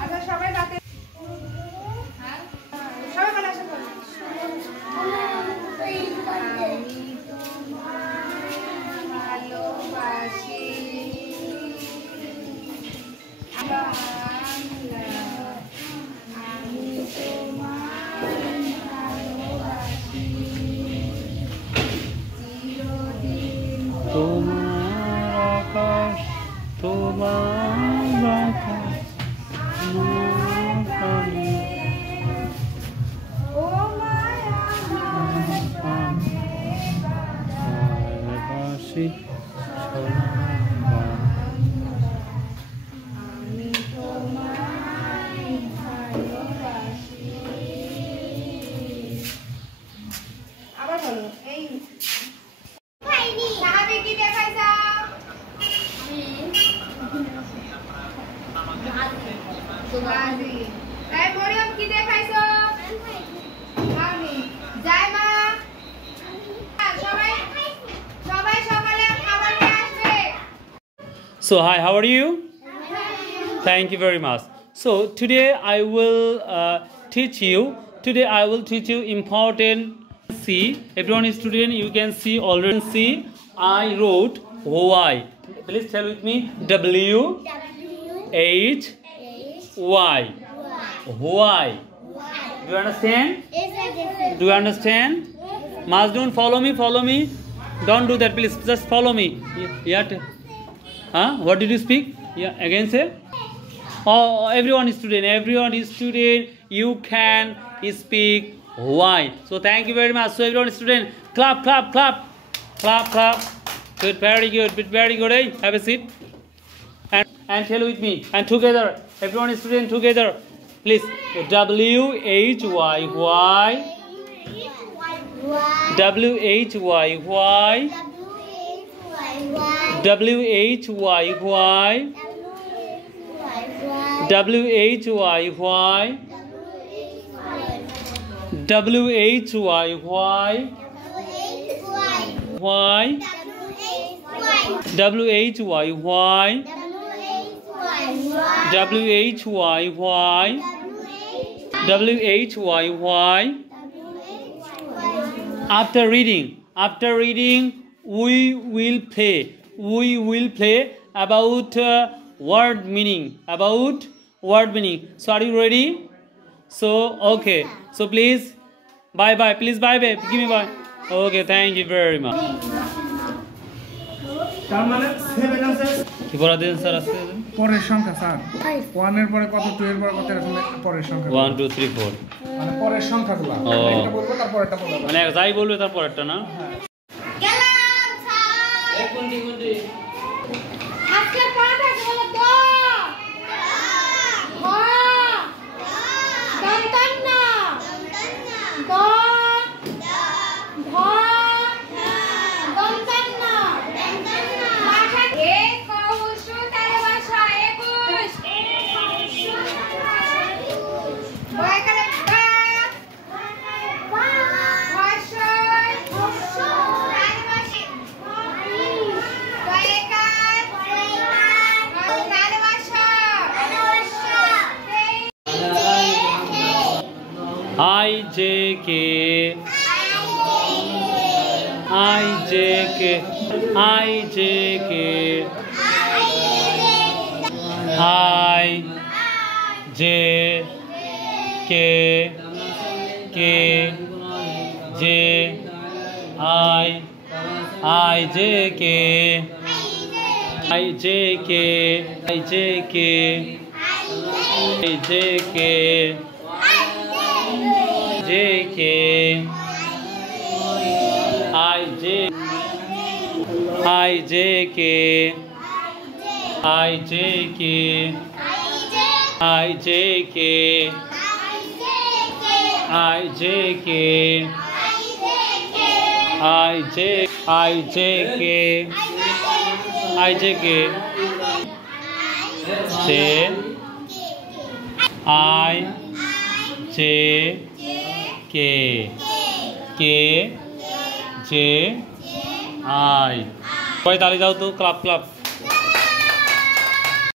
আচ্ছা সবাই রাতে সবাই বলে আসো ভালোবাসি আমি তোমার আকাশ তোমার আকাশ ও মায়া ভালোবাসি আমি তোমায় ভালোবাসি আবার বলো এই সাহাবী কি দেখাইছো গাজি এই মরিয়ম কি দেখাইছো আমি যাই মা সবাই সবাই সকালে খাবার নিয়ে আসবে So hi, how are you? Thank you very much. So today I will teach you important. See, everyone is student, you can see already. See, I wrote why. Please tell with me. W H Y. Why? Do you understand? Do you understand? Mazdun, follow me. Don't do that, please. Just follow me. Yeah. Huh? What did you speak? Yeah. Again say. Oh, everyone is student. You can speak why. So thank you very much. So everyone is student. Clap. Good, very good. Hey, have a seat. And tell with me. And together. Everyone is student together. Please. W H Y Y. W H Y Y. W H Y Y. W H Y Y. W H Y Y. Y. W H Y Y. W H Y Y. W H Y Y. After reading, we will play about word meaning. So are you ready? So okay. So please, bye. Please bye, babe. Give me bye. Okay, thank you very much. তার মানে 7 আছে কি পড়া দেন স্যার আজকে? পরের সংখ্যা স্যার 1 এর পরে কত 2 এর পরে কত এরকম পরের সংখ্যা 1 2 3 4 মানে পরের সংখ্যাগুলো একটা বলবো তারপর একটা বলবো মানে যাই বলবে তারপর একটা না গেলাম স্যার এক গুন্ডি আজকে পাঠ আছে বলো তো দন্তন না দ ধ দন্তন না ভাষা এক কৌশু তার ভাষা একুশ বয় করে I J K I J K I J K I J K K J I J K I J K I J K I J K J K I J K I J K I J K I J K I J K I J K J I J K K J I সবাই তালি দাও তো ক্লাপ